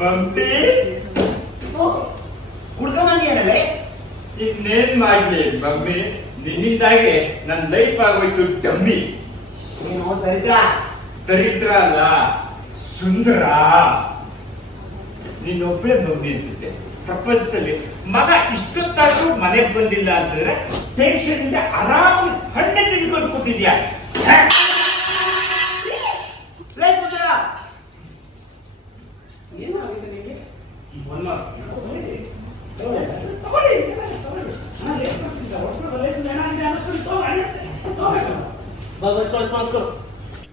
Mummy ಕುಡ್ಕೊಂಬಂದಿಯನವೇ ಇನ್ನೇನ್ ಮಾಡ್ಲಿ mummy? ನಿನ್ನಿಂದಾಗೆ ನನ್ನ ಲೈಫ್ ಆಗೋಯ್ತು ಡಮ್ಮಿ. ನೀನು ದರಿದ್ರ? ದರಿದ್ರ ಅಲ್ಲ ಸುಂದರ. ನೀನೊಬ್ಬಳೆ ಮಮ್ಮಿ ಅನ್ಸುತ್ತೆ. ಪ್ರಪಂಚದಲ್ಲಿ ಮಗ ಇಷ್ಟೊತ್ತಾದ್ರೂ ಮನೆಗೆ ಬಂದಿಲ್ಲ ಅಂತಂದ್ರೆ ಟೆನ್ಷನ್ ಇಂದ ಆರಾಮಾಗಿ ಹಣ್ಣೆ ತೆಗೆದುಕೊಂಡು ಕೂತಿದ್ಯಾ ಲೈ ಪುತ್ರ ಏನಾಗಿದೆ ನಿಮಗೆ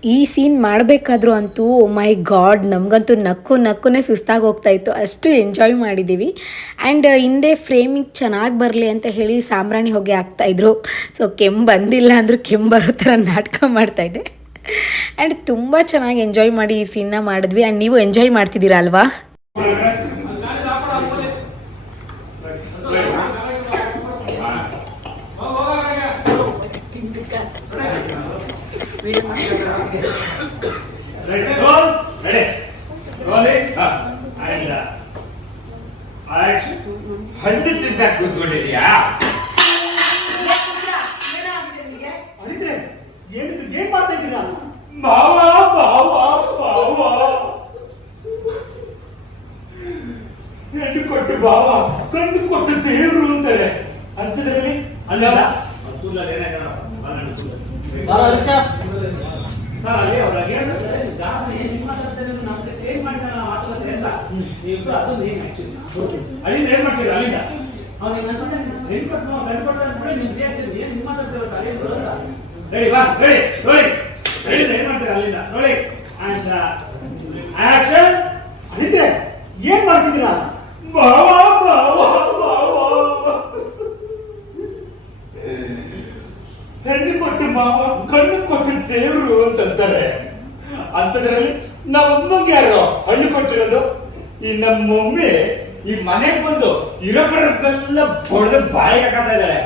ಈ ಸೀನ್ ಮಾಡಬೇಕಾದ್ರೂ ಅಂತೂ ಮೈ ಗಾಡ್, ನಮಗಂತೂ ನಕ್ಕು ನಕ್ಕುನೇ ಸುಸ್ತಾಗಿ ಹೋಗ್ತಾ ಇತ್ತು. ಅಷ್ಟು ಎಂಜಾಯ್ ಮಾಡಿದ್ದೀವಿ ಆ್ಯಂಡ್ ಹಿಂದೆ ಫ್ರೇಮಿಗೆ ಚೆನ್ನಾಗಿ ಬರಲಿ ಅಂತ ಹೇಳಿ ಸಾಂಬ್ರಾಣಿ ಹೊಗೆ ಹಾಕ್ತಾಯಿದ್ರು ಸೊ, ಕೆಮ್ಮು ಬಂದಿಲ್ಲ ಅಂದರೂ ಕೆಮ್ಮು ಬರೋ ಥರ ನಾಟಕ ಮಾಡ್ತಾಯಿದ್ದೆ ಆ್ಯಂಡ್ ತುಂಬ ಚೆನ್ನಾಗಿ ಎಂಜಾಯ್ ಮಾಡಿ ಈ ಸೀನ್ನ ಮಾಡಿದ್ವಿ. ಆ್ಯಂಡ್ ನೀವು ಎಂಜಾಯ್ ಮಾಡ್ತಿದ್ದೀರಾ ಅಲ್ವಾ? ಹಣ್ಣು ತಿಂದ ಕೂತ್ಕೊಂಡಿದ್ಯಾ ಅದಿದ್ರೆ ಏನಿದು ಏನ್ ಮಾಡ್ತಾ ಇದ್ದೀರಾ ಮಾವ ಮಾವ ಮಾವ ಹೆಣ್ಣು ಕೊಟ್ಟು ಬಾವ ಕಣ್ಣು ಕೊಟ್ಟು ದೇವರು ಅಂತಾರೆ ಅರ್ಥದಲ್ಲಿ ಅಲ್ಲ ಸರ್ ಅಲ್ಲಿ ಅವ್ರಿಗೆ ಗಾಡಿ ಏನ್ ಹಿಂಗ್ ಮಾತಾಡ್ತಾರೆ ನಮ್ಗೆ ಚೇಂಜ್ ಮಾಡಿದ್ರೆ ನಾವು ಮಾತಾಡ್ತಾರೆ ಅಂತ ನೀವು ಅದೊಂದು ಏನ್ ಆಕ್ಚುಲಿ ಅಲ್ಲಿಂದ ಏನ್ ಮಾಡ್ತೀರಾ? ಅಲ್ಲಿಂದ? ಅವ್ನಿಗೆ ಅಂದ್ಬಿಟ್ಟು ನಿಮ್ ರಿಯಾಕ್ಷನ್ ಏನ್ ಮಾತಾಡ್ತೀರ ಅಲ್ಲಿ ಬರೋಲ್ಲ. ರೆಡಿ ಬಾ ರೆಡಿ ನೋಡಿ ರೆಡಿ ಏನು ಮಾಡ್ತೀರಾ? ಅಲ್ಲಿಂದ ರೋಳಿ ಆಕ್ಷನ್ ಅದಿದ್ರೆ ಏನ್ ಮಾಡ್ತಿದ್ದೀರಾ? ಮಾವ ಬಾವ ಬಾವ ಹೆಣ್ಣು ಕೊಟ್ಟು ಮಾವ ಕಣ್ಣು ಕೊಟ್ಟು ಅಂತ ಅಂತಾರೆ ಅಂತದ್ರಲ್ಲಿ ನಾವು ಯಾರು ಹಣ್ಣು ಕೊಟ್ಟಿರೋದು? ಈ ನಮ್ಮ ಮಮ್ಮಿ ಈ ಮನೆಗೆ ಬಂದು ಇರೋ ಬರೋದೆಲ್ಲ ಬಡ್ದು ಬಾಯಿಗೆ ಹಾಕತಾ ಇದ್ದಾಳೆ.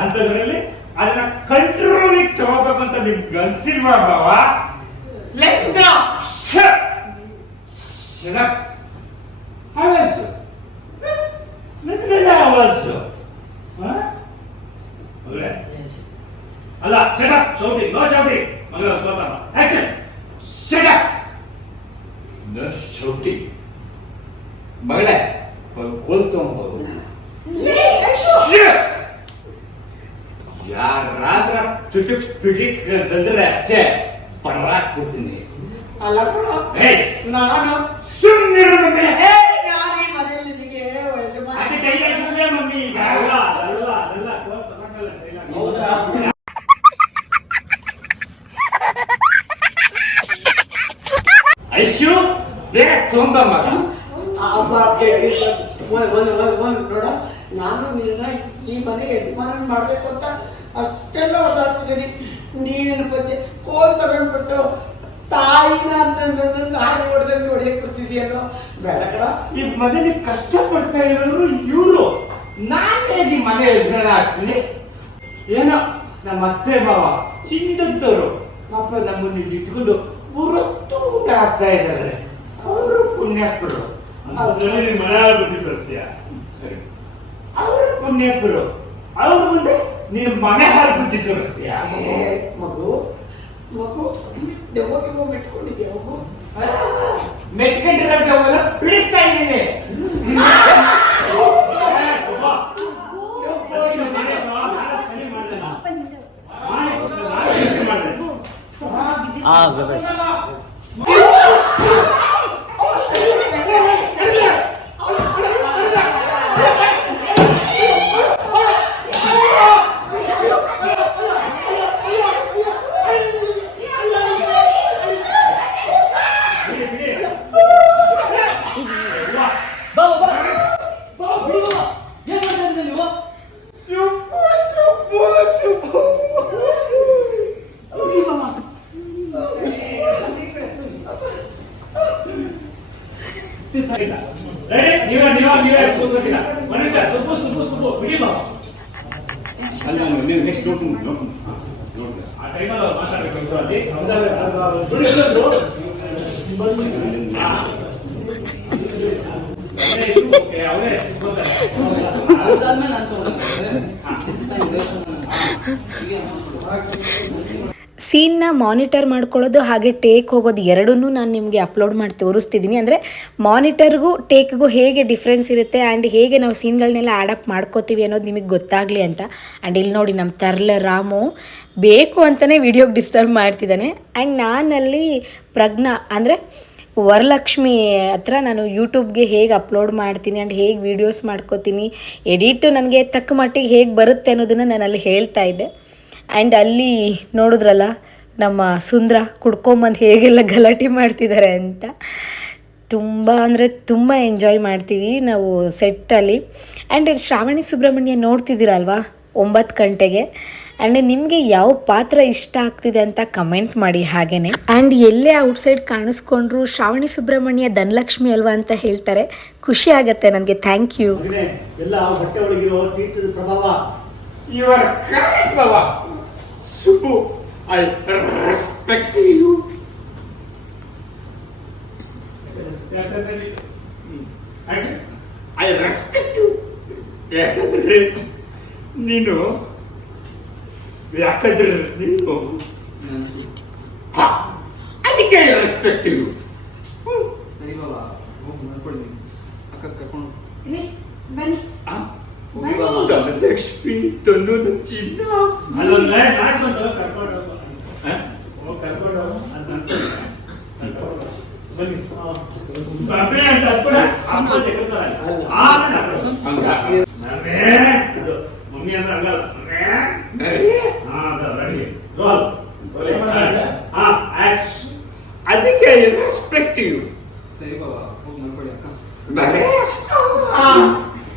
ಅಂತದ್ರಲ್ಲಿ ಅದನ್ನ ಕಂಟ್ರೋಲಿಗೆ ತಗೋಬೇಕಂತ ನಿಮ್ಗೆ ಅನ್ಸಿಲ್ವಾ ಬಾವಾ? ಲೆಟ್ಸ್ ಪುತ್ರ ಯಾರಾದ್ರ ತುಟಿ ಪಿಟಿ ತಂದ್ರೆ ಅಷ್ಟೇ ಪಡ್ರಾಕ್ ಕೊಡ್ತೀನಿ ಅಲ್ಲ ಕೂಡ ಏಯ್ ನಾನು ಸುಮ್ಮನಿರು ಮಮ್ಮಿ ಏ ಯಾರೀ ಮನೆಯಲ್ಲಿ ನಿನಗೆ ಯಜಮಾನ ಅದು ಕೈ ಹಾಕಿದ್ರೆ ಮಮ್ಮಿ ಈಗ ಅಲ್ಲ ಅಲ್ಲ ಅದೆಲ್ಲ ಕೋಲ್ ತಗೊಂಡಲ್ಲ ಡೈಲಾಗ್ ಹೌದಾ ಐಶು ಬೇಗ ತೊಂಬ ಮಗ ಅಬ್ಬಾ ನೋಡ, ನಾನು ನಿನ್ನ ಈ ಮನೆ ಯಜಮಾನ ಮಾಡಬೇಕು ಅಂತ ಅಷ್ಟೆಲ್ಲ ಓದಾಡ್ತಿದ್ದೀನಿ ನೀನು ಬಚ್ಚೆ, ಕೋಲ್ ತಗೊಂಡ್ಬಿಟ್ಟು ತಾಯಿನ ಅಂತಂದ್ರೆ ನಾಯಿ ಹೊಡೆದಂಗೆ ಹೊಡೆಯಕ್ಕೆ ಬರ್ತಿದ್ಯಲ್ಲ? ಬೇಡ ಈ ಮನೇಲಿ ಕಷ್ಟ ಪಡ್ತಾ ಇರೋರು ಇವರು. ನಾನೇ ಈ ಮನೆ ಯಜಮಾನ ಆಗ್ತೀನಿ? ಏನೋ ನಮ್ಮ ಅತ್ತೆ ಮಾವ ಚಿಂತಂತವ್ರು ಪಾಪ ನಮ್ಮನ್ನ ಇಟ್ಕೊಂಡು ಹೊರತು ಊಟ ಆಗ್ತಾ ಇದ್ದಾರೆ. ಅವರು ಪುಣ್ಯಾತ್ಮರು. ನನಗೆ ಮಲಯಾಳ ಬಗ್ಗೆ ತರಿಸ್ತೀಯ ಅವ್ರ ಪುಣ್ಯಕರು ಅವ್ರ ಮುಂದೆ ನೀನು ಮನೆ ಹಾಲು ಬುದ್ಧಿ ತೋರಿಸ್ತೀಯ ಮಗು ಮಗು ದೆವ್ವಕ್ಕೆ ಮೆಟ್ಕೊಂಡಿದ್ಯಾ ಮಗು ಮೆಟ್ಕೊಂಡಿರೋ ದೆವ್ವನ ಬಿಡಿಸ್ತಾ ಇದ್ದೀನಿ ಆ verdade. ಬಾಬು ಅಲ್ಲ ನೋಡ್ತೀನಿ ನೋಡ್ತೀನಿ ನೋಡ್ತೀನಿ ಆ ಟೈಮಲ್ಲಿ ಅವ್ರು ಮಾತಾಡ್ಬೇಕು ಇಬ್ರು ಅಲ್ಲಿ ಎಲ್ಲರೂ ಅವರೇ ಇದ್ರು, ಓಕೆ, ಅವರೇ ಗೊತ್ತಲ್ಲ. ಅದಾದ್ಮೇಲೆ ನಾನು ತಗೊಂಡೆ. ಸೀನ್ನ ಮಾನಿಟರ್ ಮಾಡ್ಕೊಳ್ಳೋದು ಹಾಗೆ ಟೇಕ್ ಹೋಗೋದು ಎರಡನ್ನೂ ನಾನು ನಿಮಗೆ ಅಪ್ಲೋಡ್ ಮಾಡಿ ತೋರಿಸ್ತಿದ್ದೀನಿ ಅಂದರೆ ಮಾನಿಟರ್ಗೂ ಟೇಕ್ಗೂ ಹೇಗೆ ಡಿಫ್ರೆನ್ಸ್ ಇರುತ್ತೆ ಆ್ಯಂಡ್ ಹೇಗೆ ನಾವು ಸೀನ್ಗಳನ್ನೆಲ್ಲ ಆ್ಯಡಪ್ ಮಾಡ್ಕೋತೀವಿ ಅನ್ನೋದು ನಿಮಗೆ ಗೊತ್ತಾಗಲಿ ಅಂತ. ಆ್ಯಂಡ್ ಇಲ್ಲಿ ನೋಡಿ ನಮ್ಮ ತರ್ಲ ರಾಮು ಬೇಕು ಅಂತಲೇ ವಿಡಿಯೋಗೆ ಡಿಸ್ಟರ್ಬ್ ಮಾಡ್ತಿದ್ದಾನೆ. ಆ್ಯಂಡ್ ನಾನಲ್ಲಿ ಪ್ರಜ್ಞಾ, ಅಂದರೆ ವರಲಕ್ಷ್ಮಿ ಹತ್ರ ನಾನು ಯೂಟ್ಯೂಬ್ಗೆ ಹೇಗೆ ಅಪ್ಲೋಡ್ ಮಾಡ್ತೀನಿ ಆ್ಯಂಡ್ ಹೇಗೆ ವೀಡಿಯೋಸ್ ಮಾಡ್ಕೋತೀನಿ, ಎಡಿಟು ನನಗೆ ತಕ್ಕ ಮಟ್ಟಿಗೆ ಹೇಗೆ ಬರುತ್ತೆ ಅನ್ನೋದನ್ನು ನಾನು ಅಲ್ಲಿ ಹೇಳ್ತಾ ಇದ್ದೆ. ಆ್ಯಂಡ್ ಅಲ್ಲಿ ನೋಡಿದ್ರಲ್ಲ, ನಮ್ಮ ಸುಂದ್ರ ಕುಡ್ಕೊಂಬಂದು ಹೇಗೆಲ್ಲ ಗಲಾಟೆ ಮಾಡ್ತಿದ್ದಾರೆ ಅಂತ. ತುಂಬ ಅಂದರೆ ತುಂಬ ಎಂಜಾಯ್ ಮಾಡ್ತೀವಿ ನಾವು ಸೆಟ್ಟಲ್ಲಿ ಆ್ಯಂಡ್ ಶ್ರಾವಣಿ ಸುಬ್ರಹ್ಮಣ್ಯ ನೋಡ್ತಿದ್ದೀರಲ್ವಾ, ಒಂಬತ್ತು ಗಂಟೆಗೆ. ಆ್ಯಂಡ್ ನಿಮಗೆ ಯಾವ ಪಾತ್ರ ಇಷ್ಟ ಆಗ್ತಿದೆ ಅಂತ ಕಮೆಂಟ್ ಮಾಡಿ ಹಾಗೇ ಆ್ಯಂಡ್ ಎಲ್ಲೇ ಔಟ್ಸೈಡ್ ಕಾಣಿಸ್ಕೊಂಡ್ರು ಶ್ರಾವಣಿ ಸುಬ್ರಹ್ಮಣ್ಯ ಧನಲಕ್ಷ್ಮಿ ಅಲ್ವಾ ಅಂತ ಹೇಳ್ತಾರೆ, ಖುಷಿ ಆಗುತ್ತೆ ನನಗೆ ಥ್ಯಾಂಕ್ ಯು ಎಲ್ಲ ಪ್ರಭಾವ. You I respect you I respect you. ಯಾಕಂದ್ರೆ ನೀನು ಯಾಕಂದ್ರೆ ನೀನು ಅದಕ್ಕೆ ಐ ರೆಸ್ಪೆಕ್ಟ್ ಯು ಸರಿ ಬಾಬಾ ಹೋಗಿ ಮಾಡ್ಕೊಳ್ಳಿ ಅಕ್ಕ ಕರ್ಕೊಂಡು ಬನ್ನಿ. ಧನಲಕ್ಷ್ಮಿ ತನ್ನು ನನ್ನ ಚಿನ್ನ ಅಲ್ಲೊಂದು ಹಾಕ್ಕೊಂಡು ಕರ್ಕೊಂಡು ಹೋಗು. ಕರ್ಕೊಂಡು ಹೋಗು ಅಂತ. ಬನ್ನಿ ಬಾಬೆ ಅಂತ ಅನ್ಕೊಂಡೆ. ಅಪ್ಪ ತೆಗಿತಾರೆ. ಆಮೇಲೆ? ಮಮ್ಮಿ. ಮಮ್ಮಿ ಅಂದ್ರೆ ಹಂಗಲ್ಲ ಮಮ್ಮಿ. ಅರೆ, ಹಾ, ಅದು ready. Roll. Roll. ಹಾ, action. ಅದಕ್ಕೆ ಐ ರೆಸ್ಪೆಕ್ಟ್ ಯು ಸರಿ ಬಾಬಾ ಹೋಗಿ ಮಾಡ್ಕೊಳ್ಳಿ ಅಕ್ಕ ಬರೇ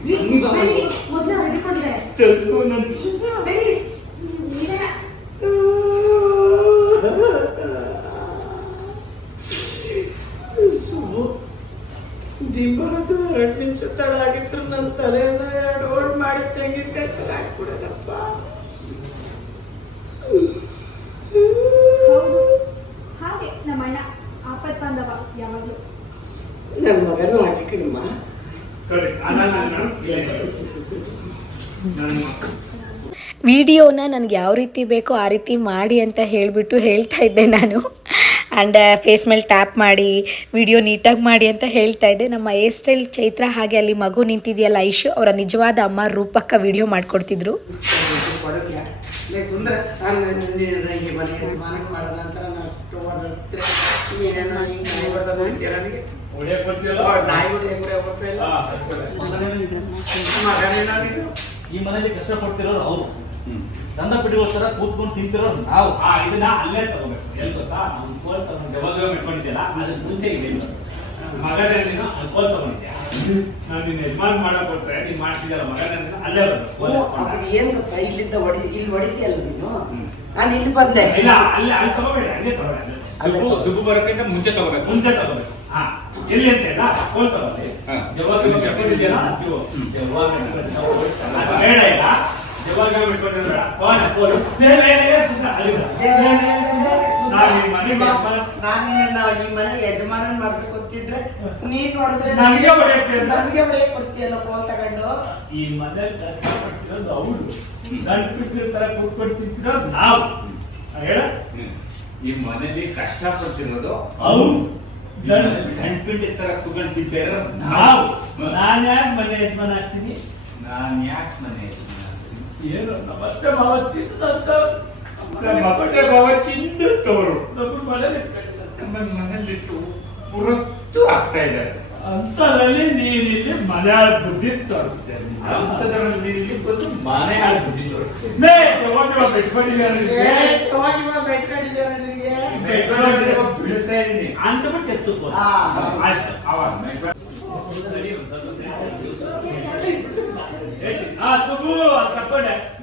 ಬನ್ನಿ ಬನ್ನಿ ಮೊದಲು ಹೊರಗೆ ಕೊಟ್ಟಿದ್ದಾರೆ ತನ್ನು ನನ್ನ ಚಿನ್ನ ಬನ್ನಿ ನಿಧಾನ. ಸುಬ್ಬು ದಿಂಬರದು ಎರಡು ನಿಮಿಷ ತಡ ಆಗಿದ್ರು ನನ್ನ ತಲೆಯನ್ನ ಎರಡು ಓಡ್ ಮಾಡಿ ತೆಂಗಿನಕಾಯಿ ತರ ಹಾಕ್ಬಿಡೋಣಪ್ಪ ಹೌದು. ಹಾಗೆ ನಮ್ಮ ಅಣ್ಣ ಆಪತ್ ಬಾಂಧವ ಯಾವಾಗಲೂ. ನನ್ನ ಮಗನೂ ಹಾಕಿ ಕಣಮ್ಮ. ವಿಡಿಯೋನ ನನಗೆ ಯಾವ ರೀತಿ ಬೇಕೋ ಆ ರೀತಿ ಮಾಡಿ ಅಂತ ಹೇಳಿಬಿಟ್ಟು ಹೇಳ್ತಾ ಇದ್ದೆ ನಾನು. ಆ್ಯಂಡ್ ಫೇಸ್ ಮೇಲೆ ಟ್ಯಾಪ್ ಮಾಡಿ ವಿಡಿಯೋ ನೀಟಾಗಿ ಮಾಡಿ ಅಂತ ಹೇಳ್ತಾ ಇದ್ದೆ. ನಮ್ಮ ಏರ್ ಸ್ಟೈಲ್ ಚೈತ್ರ ಹಾಗೆ ಅಲ್ಲಿ ಮಗು ನಿಂತಿದೆಯಲ್ಲ ಐಶು ಅವರ ನಿಜವಾದ ಅಮ್ಮ ರೂಪಕ್ಕ ವಿಡಿಯೋ ಮಾಡಿಕೊಡ್ತಿದ್ರು. ಈ ಮನೇಲಿ ಕಷ್ಟಪಡ್ತಿರೋರು ಅವರು. ನನ್ನ ಬಿಟ್ಟಿಗೋಸ್ಕರ ಕೂತ್ಕೊಂಡು ತಿಂತಿರೋ ನಾವು. ಆ, ಇದನ್ನ ಅಲ್ಲೇ ತಗೋಬೇಕು. ಎಲ್ಲಿ ಗೊತ್ತಾ? ನಾವು ಕೋಲ್ ತಗೊಂಡು ಯಾವಾಗ ಇಟ್ಕೊಂಡಿದ್ಯಲ್ಲ ಅದ್ರ ಮುಂಚೆ ಇದೆ. ಮಗನೇ ನೀನು ಅಲ್ಲಿ ತಗೊಂಡಿದ್ಯಾ? ನಾನು ನಿನ್ನ ಯಜಮಾನ್ ಮಾಡಕ್ ಕೊಟ್ರೆ ನೀನ್ ಮಾಡ್ತಿದ್ದಲ್ಲ ಮಗನೇ ಅಲ್ಲೇ ಓ, ಏನ್ ಗೊತ್ತಾ? ಇಲ್ಲಿಂದ ಹೊಡಿ ಇಲ್ಲಿ ಹೊಡಿತೀಯಲ್ಲ ನೀನು? ನಾನು ಇಲ್ಲಿ ಬಂದೆ. ಇಲ್ಲ ಅಲ್ಲಿ ಅಲ್ಲಿ ತಗೋಬೇಡಿ ಅಲ್ಲೇ ತಗೋಬೇಡಿ ಅಲ್ಲೇ. ಸುಬ್ಬು ಬರೋಕ್ಕಿಂತ ಮುಂಚೆ ತಗೋಬೇಕು. ಮುಂಚೆ ತಗೋಬೇಕು. ಹಾ ಎಲ್ಲಿ ಅಂತ ತಗೊಳ್ಳಿ ಹಾ. ಯಾವಾಗ ಇವಾಗ ಇಟ್ಕೊಂಡಿದ್ಯಲ್ಲ ಇವು. ಯಾವಾಗ ಇಟ್ಕೊಂಡಿದ್ಯಲ್ಲ, ಅದು ಬೇಡ ಇಲ್ಲ ಕೋಲ್ ನಾನು ಈ ಮನೆ ಯಜಮಾನ ಮಾಡ್ಬೇಕು ಗೊತ್ತಿದ್ರೆ ನೀನ್ ನೋಡಿದ್ರೆ ಕೊಡ್ತೀಯಲ್ಲ ಫೋನ್ ತಗೊಂಡು ಈ ಕಷ್ಟಪಡ್ತಿರೋದು ಅವಳು ತರ ನಾವು. ಹೇಳ ಈ ಮನೇಲಿ ಕಷ್ಟಪಡ್ತಿರೋದು ಅವ್ರು. ಗಂಟ್ಬಿಟ್ಟು ತರ ಕುತ್ಕೊಂಡು ನಾವು. ನಾನು ಯಾಕೆ ಮನೆ ಯಜಮಾನ? ಆಗ್ತೀನಿ ನಾನು ಯಾಕೆ ಮನೆ ಯಜಮಾನ? ಏನು ನಮ್ಮತ್ತೆ ಮಾವ ಚಿನ್ನದಂತ ನಮ್ಮ ಅತ್ತೆ ಬಾವ ಚಿಂದಿರ್ತವ್ರು ನಮ್ಮ ಮನೇಲಿ ಇಟ್ಕೊಂಡಿದ್ದಾರೆ. ನಮ್ಮ ಮನೇಲಿಟ್ಟು ಪುರತ್ತು ಆಗ್ತಾ ಇದ್ದಾರೆ ಅಂಥದ್ರಲ್ಲಿ ನೀನಿಲ್ಲಿ ಮನೆ ಬುದ್ಧಿ ತೋರಿಸ್ತೇನೆ ಅಂಥದ್ರಲ್ಲಿ ಇಲ್ಲಿ ಬಂದು ಮನೆ ಹಾಳು ಬುದ್ಧಿ ತೋರಿಸ್ತೇನೆ ಲೇ, ಯಾವಾಗ ಇವಾಗ ಬಿಟ್ಕೊಂಡಿದ್ದಾರೆ ಏ, ನಿನ್ಗೆ? ಯಾವಾಗ ಇವಾಗ ಬೆಟ್ಕೊಂಡಿದ್ದೀರ ನಿನಗೆ ಬಿಡಿಸ್ತಾ ಇದ್ದೀನಿ ಅಂತ ಬಿಟ್ಟು ಎತ್ತುಕೋ ಆ. ಅಷ್ಟೇ ಅವಾಗ ಸುಬು ಅದು ಕರ್ಕೊಂಡೆ ಸುಬು